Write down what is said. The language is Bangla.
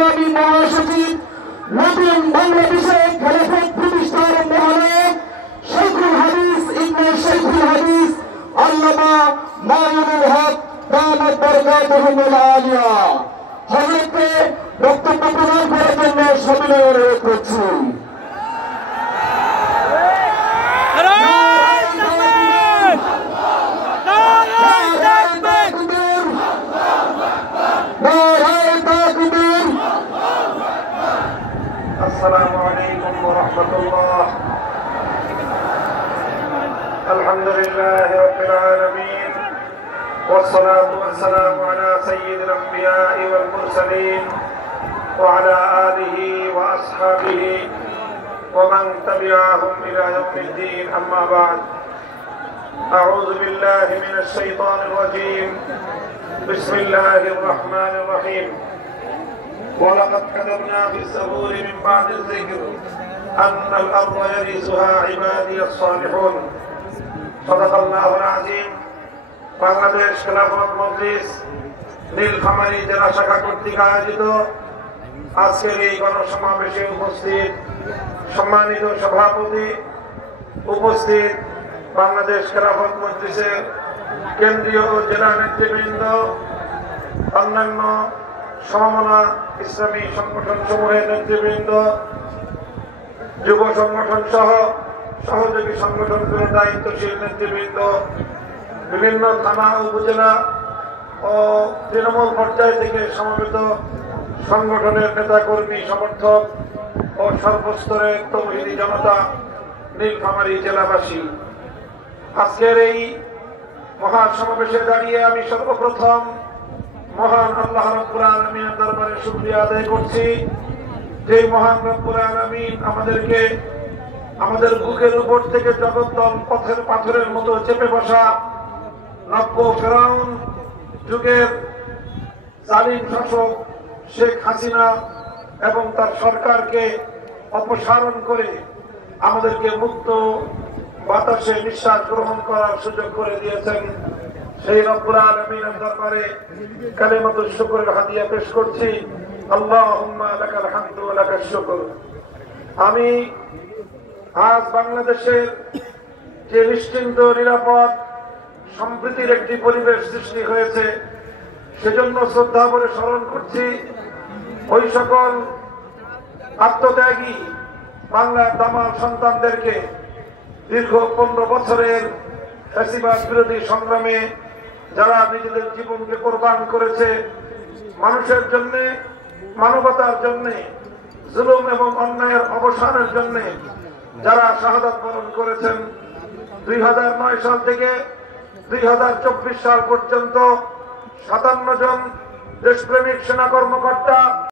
মহাসচিব নতুন বাংলাদেশে খেলাফত প্রতিষ্ঠার মহানে শেখুল হাদিস ইবনে শেখুল হাদিস আল্লামা মামুনুল হক দামাত বরকাতুহুল আলিয়া হযরতকে বক্তব্য প্রদান করার জন্য সবিনয় অনুরোধ করছি। السلام عليكم ورحمة الله. الحمد لله رب العالمين والصلاة والسلام على سيد الأنبياء والمرسلين وعلى آله وأصحابه ومن تبعهم إلى يوم الدين. أما بعد، أعوذ بالله من الشيطان الرجيم. بسم الله الرحمن الرحيم. ولقد كتبنا في الزبور من بعد الذكر أن الأرض يرثها عبادي الصالحون. صدق الله العظيم. বাংলাদেশ খেলাফত মজলিস নীলফামারী জেলা শাখা কর্তৃক আয়োজিত আজকের এই গণসমাবেশে উপস্থিত সম্মানিত সভাপতি, উপস্থিত বাংলাদেশ খেলাফত মজলিসের কেন্দ্রীয় ও জেলা নেতৃবৃন্দ, অন্যান্য সমমনা ইসলামী সংগঠন সমূহের নেতৃবৃন্দ, যুব সংগঠন সহ সহযোগী সংগঠনগুলোর দায়িত্বশীল নেতৃবৃন্দ, বিভিন্ন থানা উপজেলা ও তৃণমূল পর্যায় থেকে সমবেত সংগঠনের নেতাকর্মী, সমর্থক ও সর্বস্তরের তৌহিদি জনতা, নীলফামারী জেলাবাসী, আজকের এই মহাসমাবেশে দাঁড়িয়ে আমি সর্বপ্রথম মহান আল্লাহ রাব্বুল আলামিনের দরবারে শুকরিয়া আদায় করছি। যে মহান রব্বুল আলামিন আমাদেরকে আমাদের বুকের উপর থেকে জগদ্দল পথের পাথরের মতো চেপে বসা নব্য ফেরাউন যুগের জালিম শাসক শেখ হাসিনা এবং তার সরকারকে অপসারণ করে আমাদেরকে মুক্ত বাতাসে নিঃশ্বাস গ্রহণ করার সুযোগ করে দিয়েছেন। সেই রব্বুল আলামিনের দরবারে কালিমাতুশ শুকরের হাদিয়া পেশ করছি। আল্লাহুম্মা লাকাল হামদু ওয়া লাকাশ শুকর। আমি আজ বাংলাদেশের যে নিশ্চিন্ত, নিরাপদ, সম্প্রীতির একটি পরিবেশ সৃষ্টি হয়েছে, সেজন্য শ্রদ্ধা ভরে স্মরণ করছি ওই সকল আত্মত্যাগী বাংলার দামাল সন্তানদেরকে দীর্ঘ 15 বছরের ফ্যাসিবাদ বিরোধী সংগ্রামে যারা নিজেদের জীবনকে কোরবান করেছে, মানুষের জন্য, মানবতার জন্য, জুলুম এবং অন্যায়ের অবসানের জন্য যারা শাহাদাত বরণ করেছেন। 2009 সাল থেকে 2024 সাল পর্যন্ত 57 জন দেশপ্রেমিক সেনা কর্মকর্তা